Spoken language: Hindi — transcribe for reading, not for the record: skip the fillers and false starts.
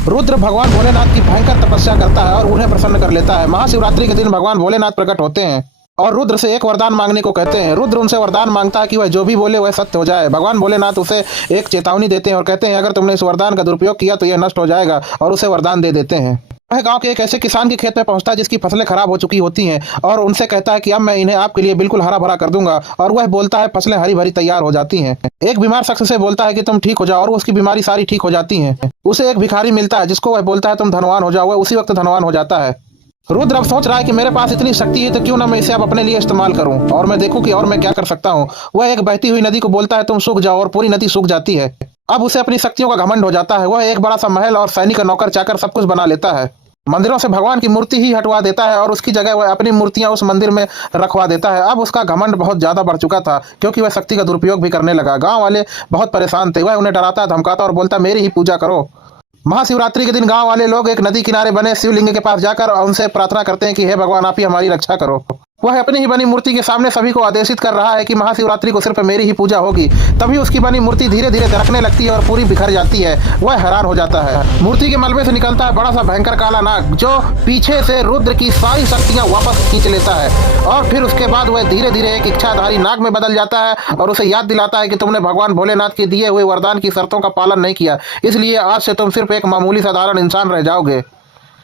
रुद्र भगवान भोलेनाथ की भयंकर तपस्या करता है और उन्हें प्रसन्न कर लेता है। महाशिवरात्रि के दिन भगवान भोलेनाथ प्रकट होते हैं और रुद्र से एक वरदान मांगने को कहते हैं। रुद्र उनसे वरदान मांगता है कि वह जो भी बोले वह सत्य हो जाए। भगवान भोलेनाथ उसे एक चेतावनी देते हैं और कहते हैं अगर तुमने इस वरदान का दुरुपयोग किया तो यह नष्ट हो जाएगा, और उसे वरदान दे देते हैं। वह गांव के एक ऐसे किसान के खेत में पहुंचता है जिसकी फसलें खराब हो चुकी होती हैं और उनसे कहता है कि अब मैं इन्हें आपके लिए बिल्कुल हरा भरा कर दूंगा, और वह बोलता है फसलें हरी भरी तैयार हो जाती हैं। एक बीमार शख्स से बोलता है कि तुम ठीक हो जाओ और उसकी बीमारी सारी ठीक हो जाती है। उसे एक भिखारी मिलता है जिसको वह बोलता है तुम धनवान हो जाओ, वह उसी वक्त धनवान हो जाता है। रुद्र अब सोच रहा है कि मेरे पास इतनी शक्ति है तो क्यों ना मैं इसे अब अपने लिए इस्तेमाल करूं और मैं देखूं कि और मैं क्या कर सकता हूं। वह एक बहती हुई नदी को बोलता है तुम सूख जाओ, और पूरी नदी सूख जाती है। अब उसे अपनी शक्तियों का घमंड हो जाता है। वह एक बड़ा सा महल और सैनिक नौकर चाकर सब कुछ बना लेता है। मंदिरों से भगवान की मूर्ति ही हटवा देता है और उसकी जगह वह अपनी मूर्तियां उस मंदिर में रखवा देता है। अब उसका घमंड बहुत ज्यादा बढ़ चुका था क्योंकि वह शक्ति का दुरुपयोग भी करने लगा। गांव वाले बहुत परेशान थे। वह उन्हें डराता धमकाता और बोलता मेरी ही पूजा करो। महाशिवरात्रि के दिन गांव वाले लोग एक नदी किनारे बने शिवलिंग के पास जाकर उनसे प्रार्थना करते हैं कि हे भगवान आप ही हमारी रक्षा करो। वह अपनी ही बनी मूर्ति के सामने सभी को आदेशित कर रहा है कि महाशिवरात्रि को सिर्फ मेरी ही पूजा होगी। तभी उसकी बनी मूर्ति धीरे धीरे दरकने लगती है और पूरी बिखर जाती है। वह हैरान हो जाता है। मूर्ति के मलबे से निकलता है बड़ा सा भयंकर काला नाग जो पीछे से रुद्र की सारी शक्तियां वापस खींच लेता है, और फिर उसके बाद वह धीरे धीरे एक इच्छाधारी नाग में बदल जाता है और उसे याद दिलाता है कि तुमने भगवान भोलेनाथ के दिए हुए वरदान की शर्तों का पालन नहीं किया, इसलिए आज से तुम सिर्फ एक मामूली साधारण इंसान रह जाओगे।